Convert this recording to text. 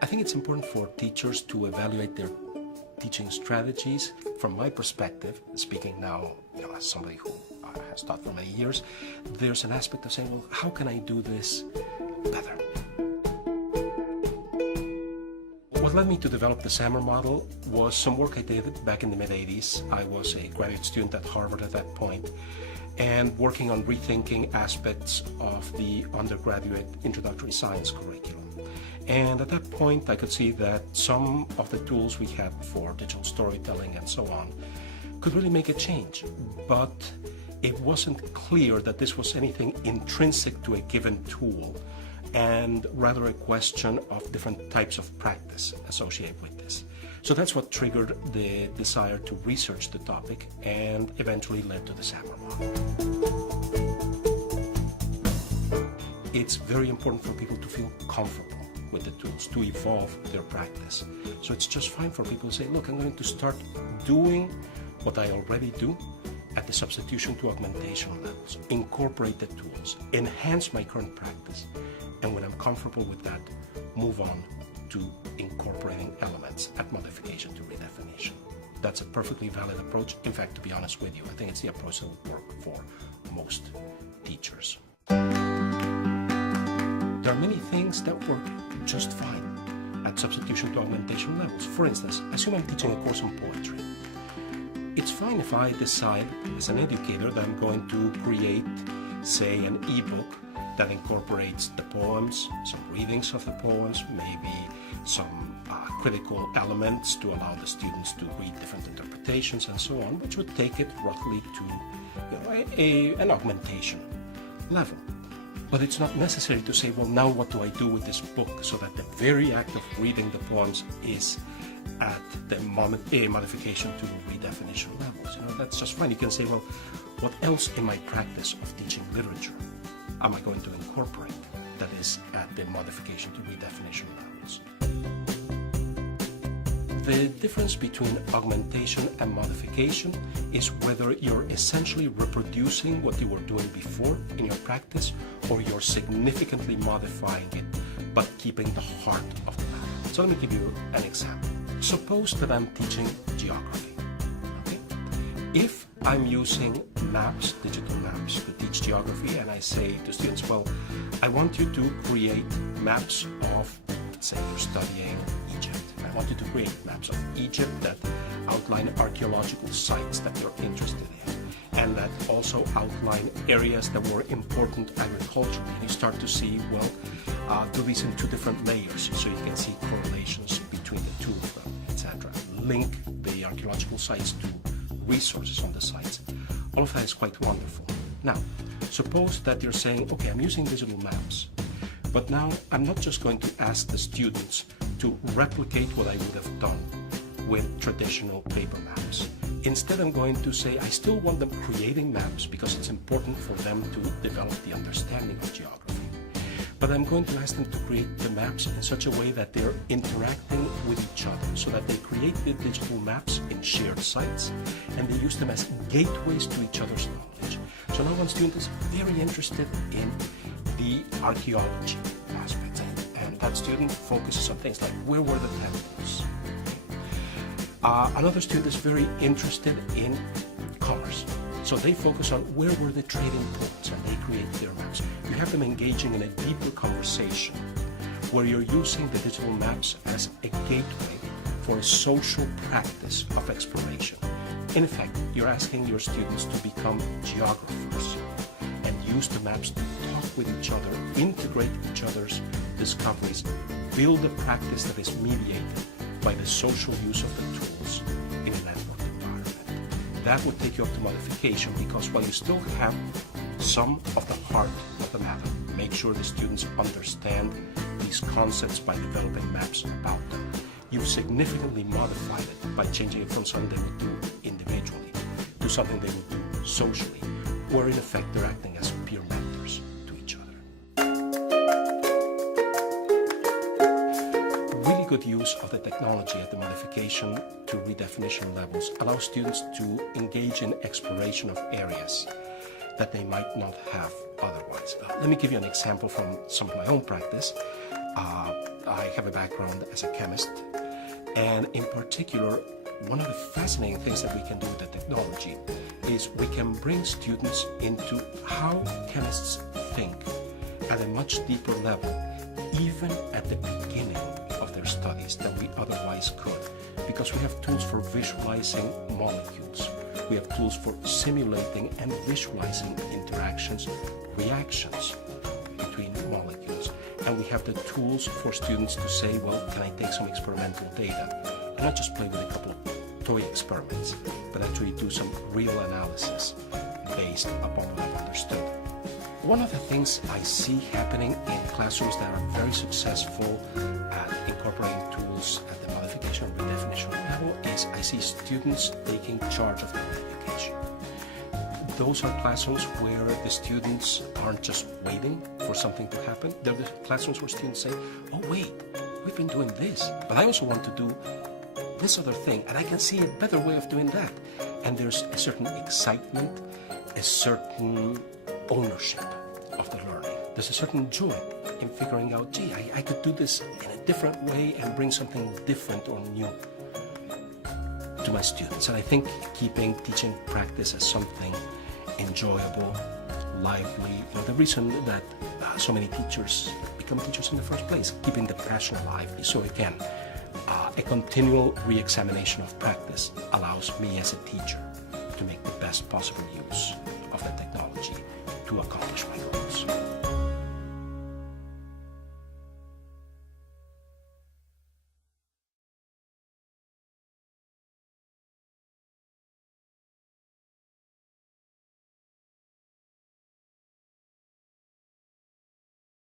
I think it's important for teachers to evaluate their teaching strategies. From my perspective, speaking now as somebody who has taught for many years, there's an aspect of saying, well, how can I do this better? What led me to develop the SAMR model was some work I did back in the mid-80s. I was a graduate student at Harvard at that point, and working on rethinking aspects of the undergraduate introductory science curriculum. And at that point, I could see that some of the tools we had for digital storytelling and so on could really make a change, but it wasn't clear that this was anything intrinsic to a given tool, and rather a question of different types of practice associated with this. So that's what triggered the desire to research the topic and eventually led to the SAMR model. It's very important for people to feel comfortable with the tools, to evolve their practice. So it's just fine for people to say, look, I'm going to start doing what I already do at the substitution to augmentation levels, incorporate the tools, enhance my current practice, and when I'm comfortable with that, move on to incorporating elements at modification to redefinition. That's a perfectly valid approach. In fact, to be honest with you, I think it's the approach that would work for most teachers. There are many things that work just fine at substitution to augmentation levels. For instance, assume I'm teaching a course on poetry. It's fine if I decide as an educator that I'm going to create, say, an ebook that incorporates the poems, some readings of the poems, maybe some critical elements to allow the students to read different interpretations and so on, which would take it roughly to an augmentation level. But it's not necessary to say, well, now what do I do with this book so that the very act of reading the poems is at the modification to redefinition levels. That's just fine. You can say, well, what else in my practice of teaching literature am I going to incorporate that is at the modification to redefinition levels? The difference between augmentation and modification is whether you're essentially reproducing what you were doing before in your practice, or you're significantly modifying it but keeping the heart of the matter. So let me give you an example. Suppose that I'm teaching geography. Okay? If I'm using maps, digital maps, to teach geography, and I say to students, well, I want you to create maps of, let's say you're studying Egypt. I want you to create maps of Egypt that outline archaeological sites that you're interested in, and that also outline areas that were important agriculturally. And you start to see, well, do these in two different layers so you can see correlations between the two of them, etc. Link the archaeological sites to resources on the sites. All of that is quite wonderful. Now, suppose that you're saying, okay, I'm using digital maps, but now I'm not just going to ask the students to replicate what I would have done with traditional paper maps. Instead, I'm going to say I still want them creating maps because it's important for them to develop the understanding of geography. But I'm going to ask them to create the maps in such a way that they're interacting with each other, so that they create the digital maps in shared sites and they use them as gateways to each other's knowledge. So now one student is very interested in the archaeology aspects, and that student focuses on things like where were the temples. Another student is very interested in commerce. So they focus on where were the trading ports, and they create their maps. You have them engaging in a deeper conversation where you're using the digital maps as a gateway for a social practice of exploration. In effect, you're asking your students to become geographers and use the maps to talk with each other, integrate each other's discoveries, build a practice that is mediated by the social use of the tools in a network environment. That would take you up to modification, because while you still have some of the heart of the matter, make sure the students understand these concepts by developing maps about them. You've significantly modified it by changing it from something they would do individually to something they would do socially, where in effect they're acting as peer mentors to each other. Really good use of the technology at the modification to redefinition levels allows students to engage in exploration of areas that they might not have otherwise. Let me give you an example from some of my own practice. I have a background as a chemist, and in particular, one of the fascinating things that we can do with the technology is we can bring students into how chemists think at a much deeper level, even at the beginning of their studies than we otherwise could, because we have tools for visualizing molecules. We have tools for simulating and visualizing interactions, reactions between molecules. And we have the tools for students to say, well, can I take some experimental data and not just play with a couple of toy experiments, but actually do some real analysis based upon what I've understood. One of the things I see happening in classrooms that are very successful at incorporating tools at the modification and redefinition level is I see students taking charge of their education. Those are classrooms where the students aren't just waiting for something to happen. They're the classrooms where students say, oh wait, we've been doing this, but I also want to do this other thing, and I can see a better way of doing that. And there's a certain excitement, a certain ownership of the learning. There's a certain joy in figuring out, gee, I could do this in a different way and bring something different or new to my students. And I think keeping teaching practice as something enjoyable, lively, the reason that so many teachers become teachers in the first place, keeping the passion alive. So again, a continual re-examination of practice allows me as a teacher to make the best possible use of the technology to accomplish my goals.